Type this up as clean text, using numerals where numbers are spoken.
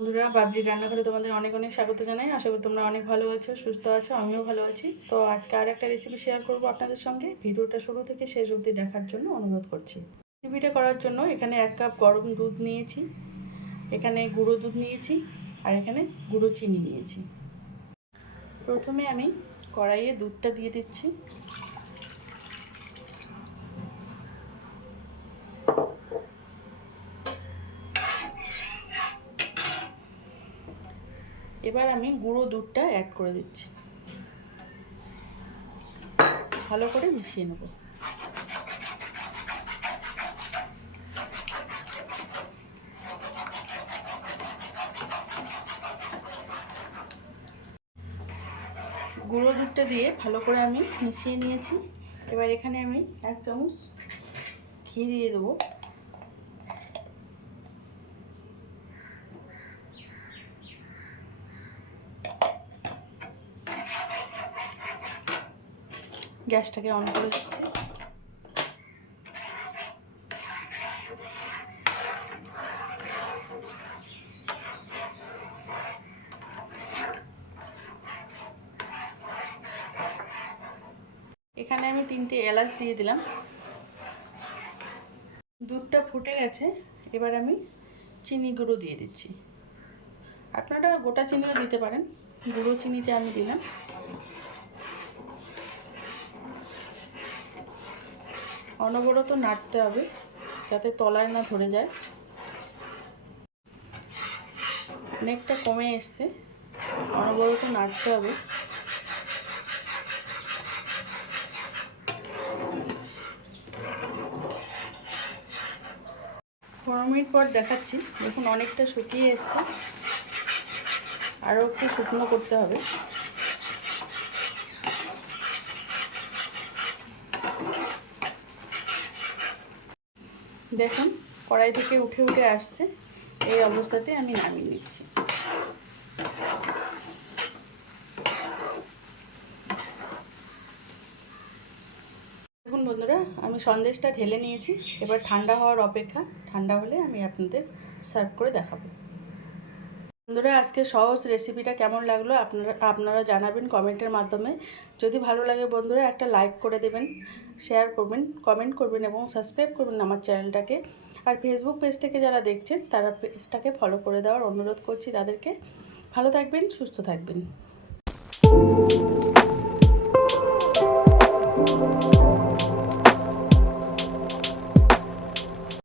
বন্ধুরা, বাবলি রান্নাঘরে তোমাদের অনেক অনেক স্বাগত জানাই। আশা করি তোমরা অনেক ভালো আছো, সুস্থ আছো, আমিও ভালো আছি। তো আজকে আর একটা রেসিপি শেয়ার করব আপনাদের সঙ্গে। ভিডিওটা শুরু থেকে শেষ অবধি দেখার জন্য অনুরোধ করছি। রেসিপিটা করার জন্য এখানে 1 কাপ গরম দুধ নিয়েছি, এখানে গুঁড়ো দুধ নিয়েছি, আর এখানে গুঁড়ো চিনি নিয়েছি। প্রথমে আমি কড়াইয়ে দুধটা দিয়ে দিচ্ছি। এবার আমি গুঁড়ো দুধটা অ্যাড করে দিচ্ছি, ভালো করে মিশিয়ে নেব। গুঁড়ো দুধটা দিয়ে ভালো করে আমি মিশিয়ে নিয়েছি। এবার এখানে আমি 1 চামচ ঘি দিয়ে দেবো। গ্যাসটাকে অন করে দিচ্ছি। এখানে আমি 3টে এলাচ দিয়ে দিলাম। দুধটা ফুটে গেছে, এবার আমি চিনি গুঁড়ো দিয়ে দিচ্ছি। আপনারা গোটা চিনিও দিতে পারেন, গুঁড়ো চিনিটা আমি দিলাম। অনবরত নাড়তে হবে যাতে তলায় না ধরে যায়। অনেকটা কমে এসছে, অনবরত নাড়তে হবে। পনেরো মিনিট পর দেখাচ্ছি। দেখুন অনেকটা শুকিয়ে এসছে, আরও একটু শুকনো করতে হবে। দেখুন কড়াই থেকে উঠে উঠে আসছে, এই অবস্থাতে আমি নামিয়ে নিচ্ছি। দেখুন বন্ধুরা, আমি সন্দেশটা ঢেলে নিয়েছি। এবার ঠান্ডা হওয়ার অপেক্ষা, ঠান্ডা হলে আমি আপনাদের সার্ভ করে দেখাবো। বন্ধুরা, আজকে সহজ রেসিপিটা কেমন লাগলো আপনারা জানাবেন কমেন্টের মাধ্যমে। যদি ভালো লাগে বন্ধুরা একটা লাইক করে দেবেন, শেয়ার করবেন, কমেন্ট করবেন এবং সাবস্ক্রাইব করবেন আমার চ্যানেলটাকে। আর ফেসবুক পেজ থেকে যারা দেখছেন তারা পেজটাকে ফলো করে দেওয়ার অনুরোধ করছি তাদেরকে। ভালো থাকবেন, সুস্থ থাকবেন।